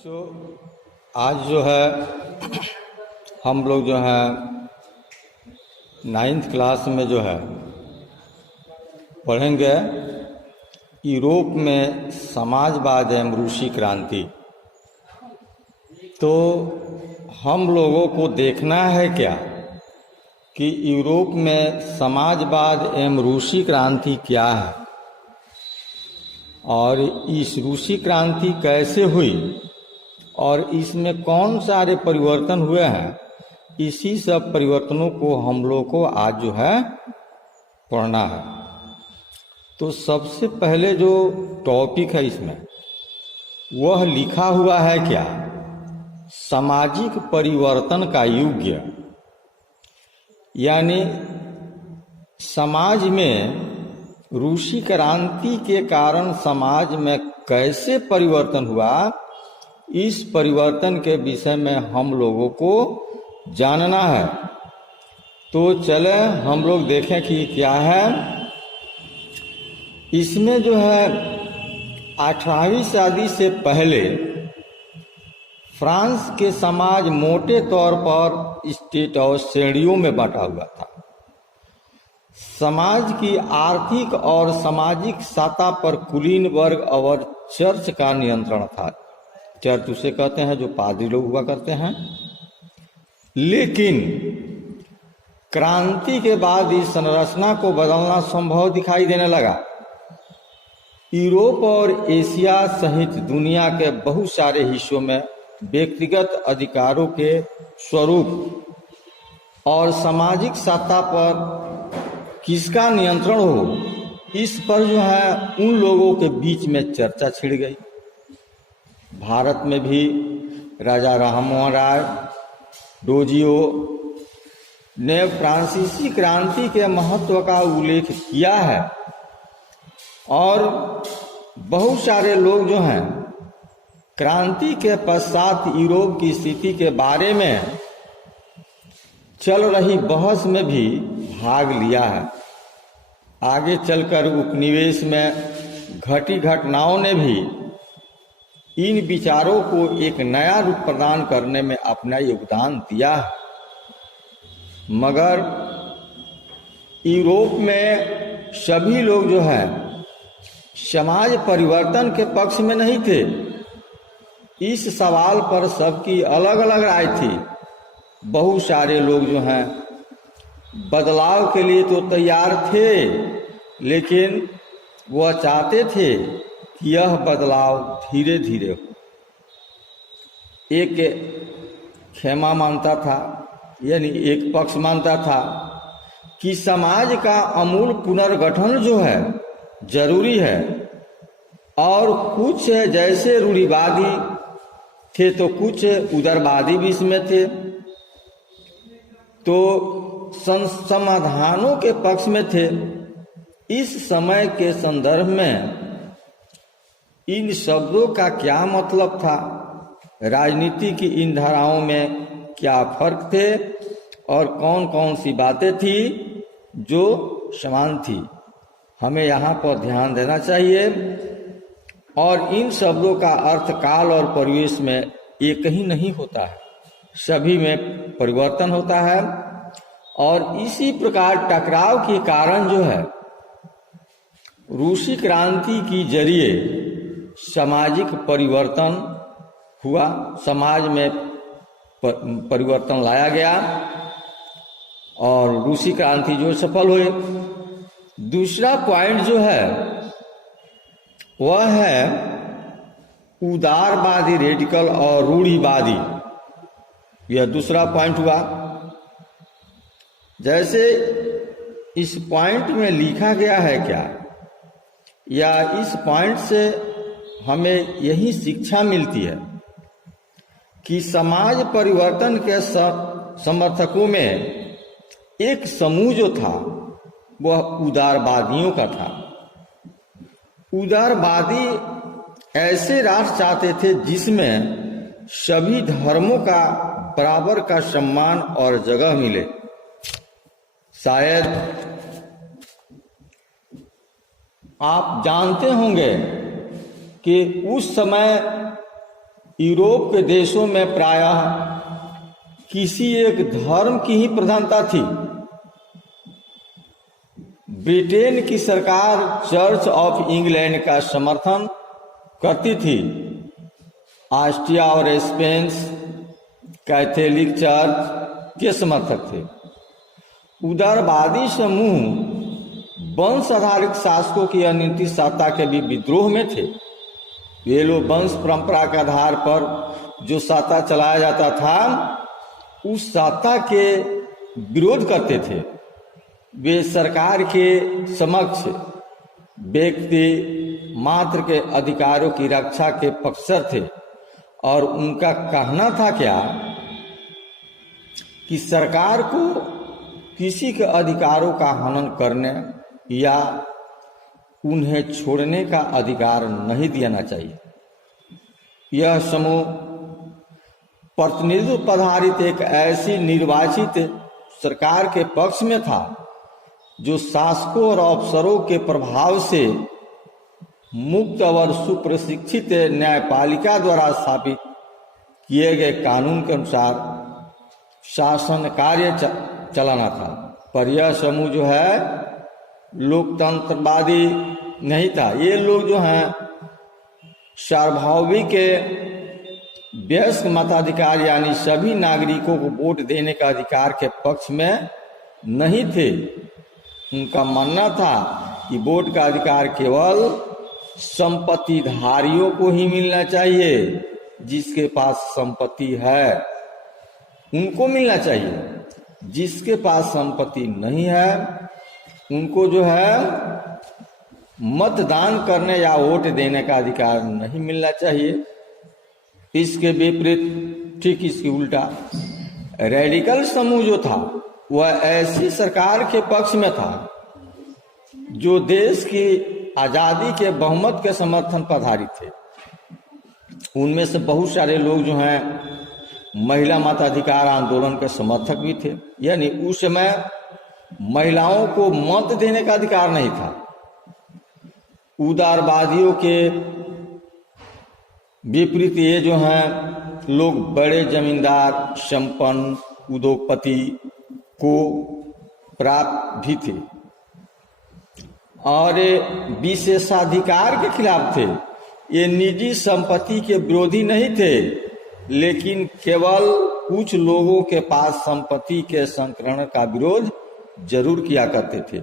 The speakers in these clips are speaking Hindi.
बच्चों, आज जो है हम लोग जो है 9th क्लास में जो है पढ़ेंगे यूरोप में समाजवाद एवं रूसी क्रांति। तो हम लोगों को देखना है क्या कि यूरोप में समाजवाद एवं रूसी क्रांति क्या है और इस रूसी क्रांति कैसे हुई और इसमें कौन सारे परिवर्तन हुए हैं। इसी सब परिवर्तनों को हम लोग को आज जो है पढ़ना है। तो सबसे पहले जो टॉपिक है इसमें वह लिखा हुआ है क्या, सामाजिक परिवर्तन का युग। यानी समाज में रूसी क्रांति के कारण समाज में कैसे परिवर्तन हुआ, इस परिवर्तन के विषय में हम लोगों को जानना है। तो चले हम लोग देखें कि क्या है। इसमें जो है 18वीं सदी से पहले फ्रांस के समाज मोटे तौर पर स्टेट और श्रेणियों में बंटा हुआ था। समाज की आर्थिक और सामाजिक सत्ता पर कुलीन वर्ग और चर्च का नियंत्रण था। चर्च उसे कहते हैं जो पादरी लोग हुआ करते हैं। लेकिन क्रांति के बाद इस संरचना को बदलना संभव दिखाई देने लगा। यूरोप और एशिया सहित दुनिया के बहुत सारे हिस्सों में व्यक्तिगत अधिकारों के स्वरूप और सामाजिक सत्ता पर किसका नियंत्रण हो, इस पर जो है उन लोगों के बीच में चर्चा छिड़ गई। भारत में भी राजा राममोहन राय डोजियो ने फ्रांसीसी क्रांति के महत्व का उल्लेख किया है और बहुत सारे लोग जो हैं क्रांति के पश्चात यूरोप की स्थिति के बारे में चल रही बहस में भी भाग लिया है। आगे चलकर उपनिवेश में घटी घटनाओं ने भी इन विचारों को एक नया रूप प्रदान करने में अपना योगदान दिया है। मगर यूरोप में सभी लोग जो है समाज परिवर्तन के पक्ष में नहीं थे। इस सवाल पर सबकी अलग अलग राय थी। बहुत सारे लोग जो हैं बदलाव के लिए तो तैयार थे, लेकिन वह चाहते थे कि यह बदलाव धीरे धीरे हो। एक खेमा मानता था, यानी एक पक्ष मानता था कि समाज का आमूल पुनर्गठन जो है जरूरी है, और कुछ जैसे रूढ़िवादी थे तो कुछ उदारवादी भी इसमें थे। तो समाधानों के पक्ष में थे। इस समय के संदर्भ में इन शब्दों का क्या मतलब था, राजनीति की इन धाराओं में क्या फर्क थे और कौन कौन सी बातें थी जो समान थी, हमें यहाँ पर ध्यान देना चाहिए। और इन शब्दों का अर्थ काल और परिवेश में एक ही नहीं होता है, सभी में परिवर्तन होता है। और इसी प्रकार टकराव के कारण जो है रूसी क्रांति की जरिए सामाजिक परिवर्तन हुआ, समाज में परिवर्तन लाया गया और रूसी क्रांति जो सफल हुई। दूसरा पॉइंट जो है वह है उदारवादी रेडिकल और रूढ़िवादी। यह दूसरा पॉइंट हुआ। जैसे इस पॉइंट में लिखा गया है क्या, या इस पॉइंट से हमें यही शिक्षा मिलती है कि समाज परिवर्तन के समर्थकों में एक समूह जो था वह उदारवादियों का था। उदारवादी ऐसे राष्ट्र चाहते थे जिसमें सभी धर्मों का बराबर का सम्मान और जगह मिले। शायद आप जानते होंगे कि उस समय यूरोप के देशों में प्रायः किसी एक धर्म की ही प्रधानता थी। ब्रिटेन की सरकार चर्च ऑफ इंग्लैंड का समर्थन करती थी। ऑस्ट्रिया और स्पेन कैथोलिक चर्च के समर्थक थे। उदारवादी समूह वंश आधारित शासकों की अनियंत्रित सत्ता के भी विद्रोह में थे। ये लोग वंश परंपरा के आधार पर जो सत्ता चलाया जाता था उस सत्ता के विरोध करते थे। वे सरकार के समक्ष व्यक्ति मात्र के अधिकारों की रक्षा के पक्षधर थे और उनका कहना था क्या कि सरकार को किसी के अधिकारों का हनन करने या उन्हें छोड़ने का अधिकार नहीं देना चाहिए। यह समूह प्रतिनिधित्व पर आधारित एक ऐसी निर्वाचित सरकार के पक्ष में था जो शासकों और अफसरों के प्रभाव से मुक्त और सुप्रशिक्षित न्यायपालिका द्वारा स्थापित किए गए कानून के अनुसार शासन कार्य चलाना था। पर यह समूह जो है लोकतंत्रवादी नहीं था। ये लोग जो हैं सार्वभौमिक वयस्क मताधिकार यानी सभी नागरिकों को वोट देने का अधिकार के पक्ष में नहीं थे। उनका मानना था कि वोट का अधिकार केवल संपत्तिधारियों को ही मिलना चाहिए। जिसके पास संपत्ति है उनको मिलना चाहिए, जिसके पास संपत्ति नहीं है उनको जो है मतदान करने या वोट देने का अधिकार नहीं मिलना चाहिए। इसके विपरीत ठीक इसकी उल्टा रेडिकल समूह जो था वह ऐसी सरकार के पक्ष में था जो देश की आजादी के बहुमत के समर्थन पर आधारित थे। उनमें से बहुत सारे लोग जो हैं महिला मताधिकार आंदोलन के समर्थक भी थे। यानी उस समय महिलाओं को मत देने का अधिकार नहीं था। उदारवादियों के विपरीत ये जो हैं लोग बड़े जमींदार संपन्न उद्योगपति को प्राप्त भी थे और विशेषाधिकार के खिलाफ थे। ये निजी संपत्ति के विरोधी नहीं थे, लेकिन केवल कुछ लोगों के पास संपत्ति के संग्रहण का विरोध जरूर किया करते थे।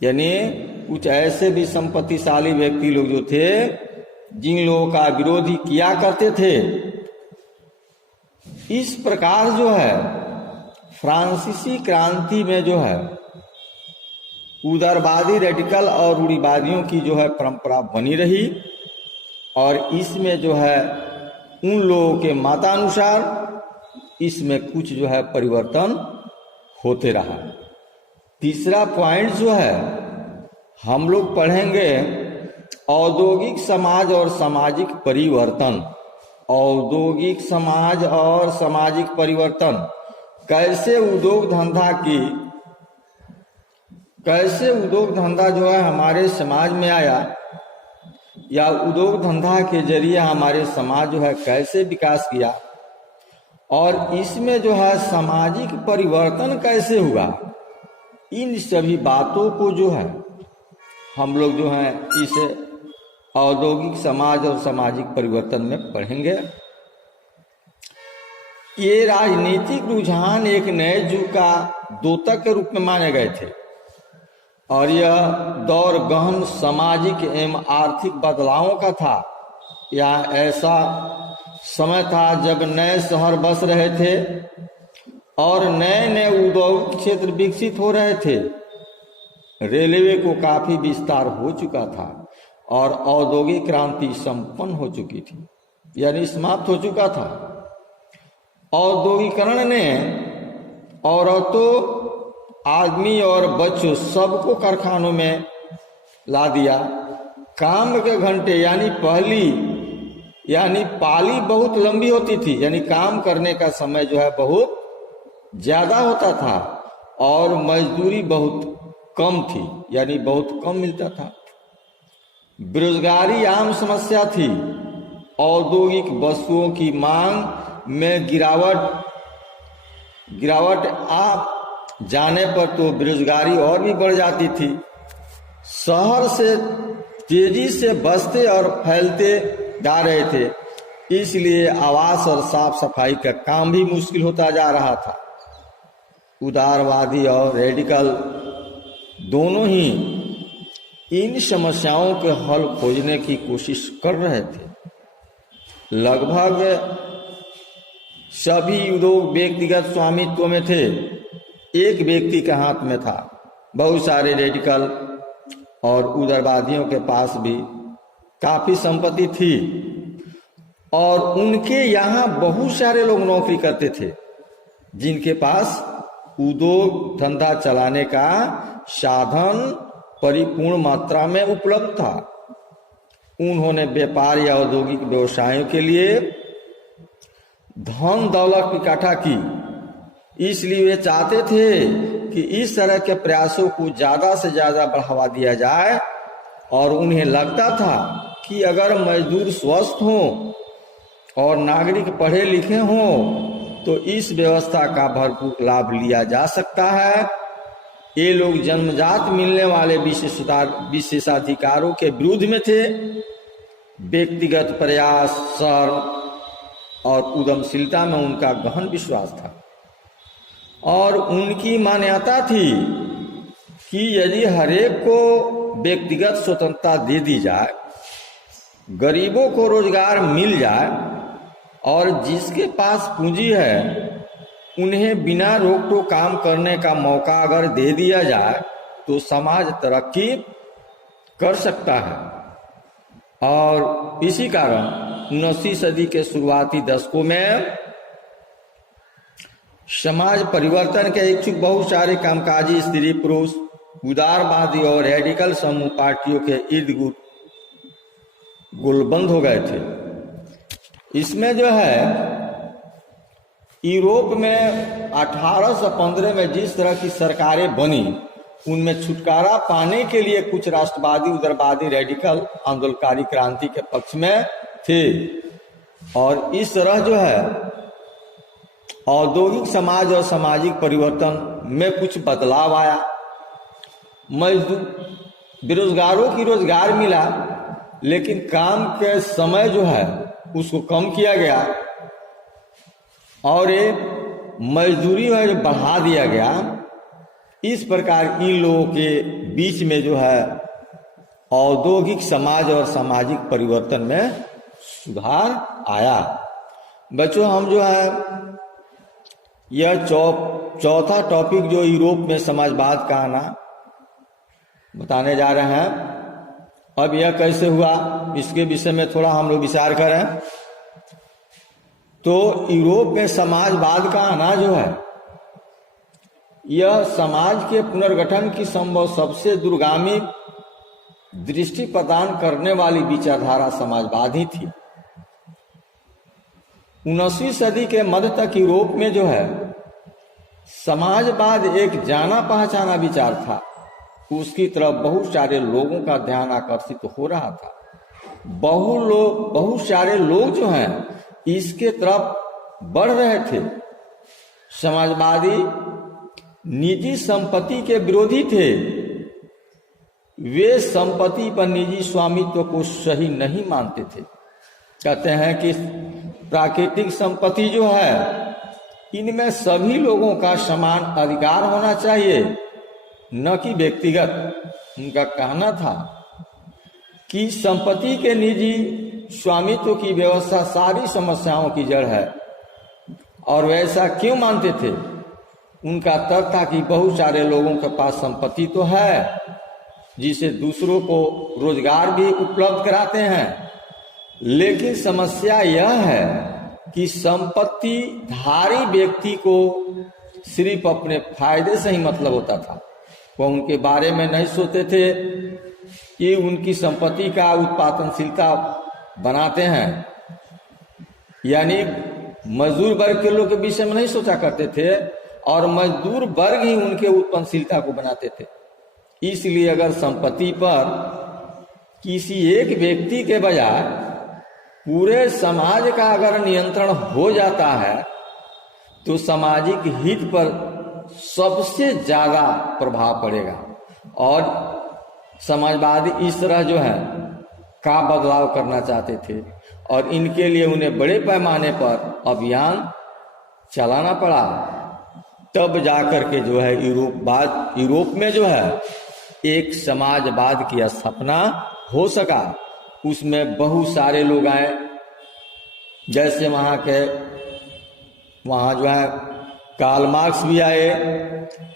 यानी कुछ ऐसे भी संपत्तिशाली व्यक्ति लोग जो थे जिन लोगों का विरोधी किया करते थे। इस प्रकार जो है फ्रांसीसी क्रांति में जो है उदारवादी रेडिकल और रूढ़िवादियों की जो है परंपरा बनी रही और इसमें जो है उन लोगों के मतानुसार इसमें कुछ जो है परिवर्तन होते रहा। तीसरा पॉइंट जो है हम लोग पढ़ेंगे औद्योगिक समाज और सामाजिक परिवर्तन। औद्योगिक समाज और सामाजिक परिवर्तन कैसे उद्योग धंधा जो है हमारे समाज में आया या उद्योग धंधा के जरिए हमारे समाज जो है कैसे विकास किया और इसमें जो है सामाजिक परिवर्तन कैसे हुआ। इन सभी बातों को जो है हम लोग जो है इस औद्योगिक समाज और सामाजिक परिवर्तन में पढ़ेंगे। ये राजनीतिक रुझान एक नए युग का द्योतक के रूप में माने गए थे और यह दौर गहन सामाजिक एवं आर्थिक बदलावों का था। यह ऐसा समय था जब नए शहर बस रहे थे और नए नए उद्योग क्षेत्र विकसित हो रहे थे। रेलवे को काफी विस्तार हो चुका था और औद्योगिक क्रांति संपन्न हो चुकी थी, यानी समाप्त हो चुका था। औद्योगिकरण ने औरतों, आदमी और बच्चों सबको कारखानों में ला दिया। काम के घंटे यानी पाली बहुत लंबी होती थी, यानी काम करने का समय जो है बहुत ज्यादा होता था और मजदूरी बहुत कम थी, यानी बहुत कम मिलता था। बेरोजगारी आम समस्या थी औद्योगिक वस्तुओं की मांग में गिरावट आ जाने पर तो बेरोजगारी और भी बढ़ जाती थी। शहर से तेजी से बसते और फैलते जा रहे थे, इसलिए आवास और साफ सफाई का काम भी मुश्किल होता जा रहा था। उदारवादी और रेडिकल दोनों ही इन समस्याओं के हल खोजने की कोशिश कर रहे थे। लगभग सभी उद्योग व्यक्तिगत स्वामित्व में थे, एक व्यक्ति के हाथ में था। बहुत सारे रेडिकल और उदारवादियों के पास भी काफी संपत्ति थी और उनके यहाँ बहुत सारे लोग नौकरी करते थे जिनके पास उद्योग धंधा चलाने का साधन परिपूर्ण मात्रा में उपलब्ध था। उन्होंने व्यापार या औद्योगिक व्यवसायों के लिए धन दौलत इकट्ठा की, इसलिए वे चाहते थे कि इस तरह के प्रयासों को ज्यादा से ज्यादा बढ़ावा दिया जाए और उन्हें लगता था कि अगर मजदूर स्वस्थ हों और नागरिक पढ़े लिखे हों तो इस व्यवस्था का भरपूर लाभ लिया जा सकता है। ये लोग जन्मजात मिलने वाले विशेषाधिकारों के विरुद्ध में थे। व्यक्तिगत प्रयास, शर्म और उद्यमशीलता में उनका गहन विश्वास था और उनकी मान्यता थी कि यदि हरेक को व्यक्तिगत स्वतंत्रता दे दी जाए, गरीबों को रोजगार मिल जाए और जिसके पास पूंजी है उन्हें बिना रोक टोक काम करने का मौका अगर दे दिया जाए तो समाज तरक्की कर सकता है। और इसी कारण 19वीं सदी के शुरुआती दशकों में समाज परिवर्तन के इच्छुक बहुत सारे कामकाजी स्त्री पुरुष उदारवादी और रेडिकल समूह पार्टियों के इर्द गिर्द गोलबंद हो गए थे। इसमें जो है यूरोप में 1815 में जिस तरह की सरकारें बनी उनमें छुटकारा पाने के लिए कुछ राष्ट्रवादी उदारवादी रेडिकल आंदोलनकारी क्रांति के पक्ष में थे और इस तरह जो है औद्योगिक समाज और सामाजिक परिवर्तन में कुछ बदलाव आया। मजदूर बेरोजगारों की रोजगार मिला, लेकिन काम के समय जो है उसको कम किया गया और ये मजदूरी है बढ़ा दिया गया। इस प्रकार इन लोगों के बीच में जो है औद्योगिक समाज और सामाजिक परिवर्तन में सुधार आया। बच्चों, हम जो है यह चौथा टॉपिक जो यूरोप में समाजवाद का आना बताने जा रहे हैं। अब यह कैसे हुआ इसके विषय में थोड़ा हम लोग विचार करें तो यूरोप में समाजवाद का आना जो है यह समाज के पुनर्गठन की संभव सबसे दूरगामी दृष्टि प्रदान करने वाली विचारधारा समाजवाद ही थी। 19वीं सदी के मध्य तक यूरोप में जो है समाजवाद एक जाना पहचाना विचार था, उसकी तरफ बहुत सारे लोगों का ध्यान आकर्षित हो रहा था। बहुत सारे लोग जो हैं इसके तरफ बढ़ रहे थे। समाजवादी निजी संपत्ति के विरोधी थे। वे संपत्ति पर निजी स्वामित्व को सही नहीं मानते थे। कहते हैं कि प्राकृतिक संपत्ति जो है इनमें सभी लोगों का समान अधिकार होना चाहिए, न कि व्यक्तिगत। उनका कहना था कि संपत्ति के निजी स्वामित्व की व्यवस्था सारी समस्याओं की जड़ है। और वे ऐसा क्यों मानते थे? उनका तर्क था कि बहुत सारे लोगों के पास संपत्ति तो है जिसे दूसरों को रोजगार भी उपलब्ध कराते हैं, लेकिन समस्या यह है कि संपत्ति धारी व्यक्ति को सिर्फ अपने फायदे से ही मतलब होता था। वह उनके बारे में नहीं सोचते थे कि उनकी संपत्ति का उत्पादनशीलता बनाते हैं, यानी मजदूर वर्ग के लोग के विषय में नहीं सोचा करते थे और मजदूर वर्ग ही उनके उत्पन्नशीलता को बनाते थे। इसलिए अगर संपत्ति पर किसी एक व्यक्ति के बजाय पूरे समाज का अगर नियंत्रण हो जाता है तो सामाजिक हित पर सबसे ज्यादा प्रभाव पड़ेगा। और समाजवादी इस तरह जो है का बदलाव करना चाहते थे और इनके लिए उन्हें बड़े पैमाने पर अभियान चलाना पड़ा। तब जाकर के जो है यूरोप में जो है एक समाजवाद की स्थापना हो सका। उसमें बहुत सारे लोग आए, जैसे वहाँ जो है कार्ल मार्क्स भी आए,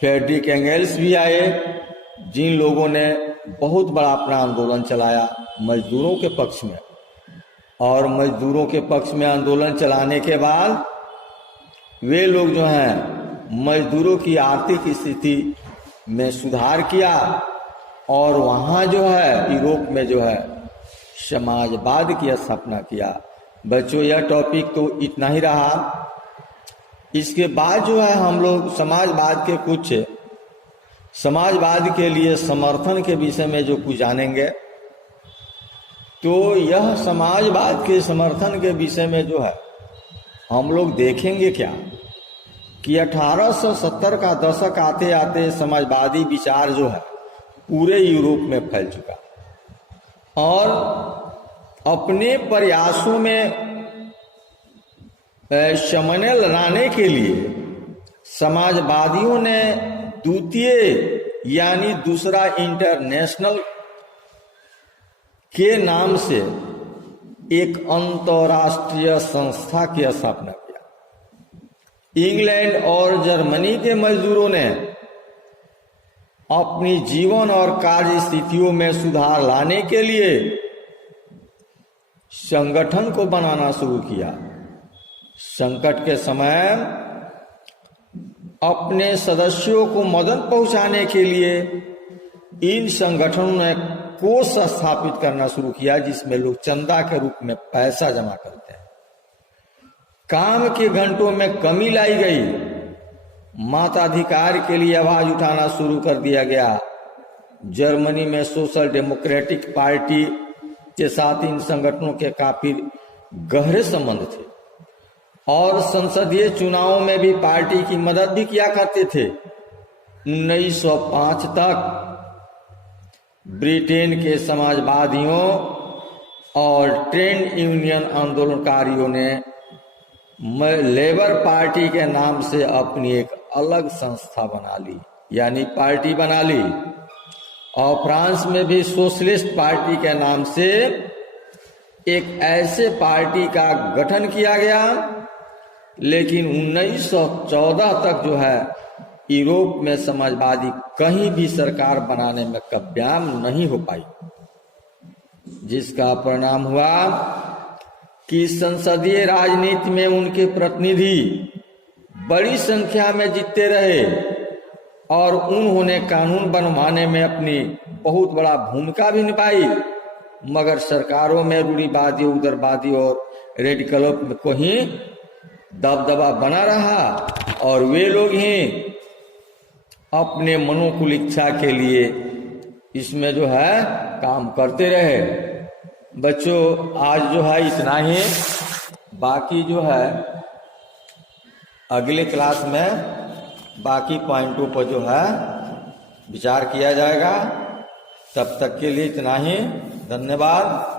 फ्रेडरिक एंगेल्स भी आए, जिन लोगों ने बहुत बड़ा अपना आंदोलन चलाया मजदूरों के पक्ष में। और मजदूरों के पक्ष में आंदोलन चलाने के बाद वे लोग जो हैं मजदूरों की आर्थिक स्थिति में सुधार किया और वहाँ जो है यूरोप में जो है समाजवाद की स्थापना किया। बच्चों, यह टॉपिक तो इतना ही रहा। इसके बाद जो है हम लोग समाजवाद के कुछ समाजवाद के लिए समर्थन के विषय में जो कुछ जानेंगे, तो यह समाजवाद के समर्थन के विषय में जो है हम लोग देखेंगे क्या कि 1870 का दशक आते आते समाजवादी विचार जो है पूरे यूरोप में फैल चुका और अपने प्रयासों में समन्वय लाने के लिए समाजवादियों ने दूसरा इंटरनेशनल के नाम से एक अंतरराष्ट्रीय संस्था की स्थापना किया। इंग्लैंड और जर्मनी के मजदूरों ने अपनी जीवन और कार्य स्थितियों में सुधार लाने के लिए संगठन को बनाना शुरू किया। संकट के समय अपने सदस्यों को मदद पहुंचाने के लिए इन संगठनों ने कोष स्थापित करना शुरू किया, जिसमें लोग चंदा के रूप में पैसा जमा करते हैं। काम के घंटों में कमी लाई गई, मताधिकार के लिए आवाज उठाना शुरू कर दिया गया। जर्मनी में सोशल डेमोक्रेटिक पार्टी के साथ इन संगठनों के काफी गहरे संबंध थे और संसदीय चुनावों में भी पार्टी की मदद भी किया करते थे। 1905 तक ब्रिटेन के समाजवादियों और ट्रेड यूनियन आंदोलनकारियों ने लेबर पार्टी के नाम से अपनी एक अलग संस्था बना ली, यानी पार्टी बना ली। और फ्रांस में भी सोशलिस्ट पार्टी के नाम से एक ऐसे पार्टी का गठन किया गया। लेकिन 1914 तक जो है यूरोप में समाजवादी कहीं भी सरकार बनाने में कामयाब नहीं हो पाई, जिसका परिणाम हुआ कि संसदीय राजनीति में उनके प्रतिनिधि बड़ी संख्या में जीतते रहे और उन्होंने कानून बनवाने में अपनी बहुत बड़ा भूमिका भी निभाई। मगर सरकारों में रूढ़िवादी, उदारवादी और रेडिकलों को ही दबदबा बना रहा और वे लोग ही अपने मनोकुल इच्छा के लिए इसमें जो है काम करते रहे। बच्चों, आज जो है इतना ही, बाकी जो है अगले क्लास में बाकी पॉइंटों पर जो है विचार किया जाएगा। तब तक के लिए इतना ही, धन्यवाद।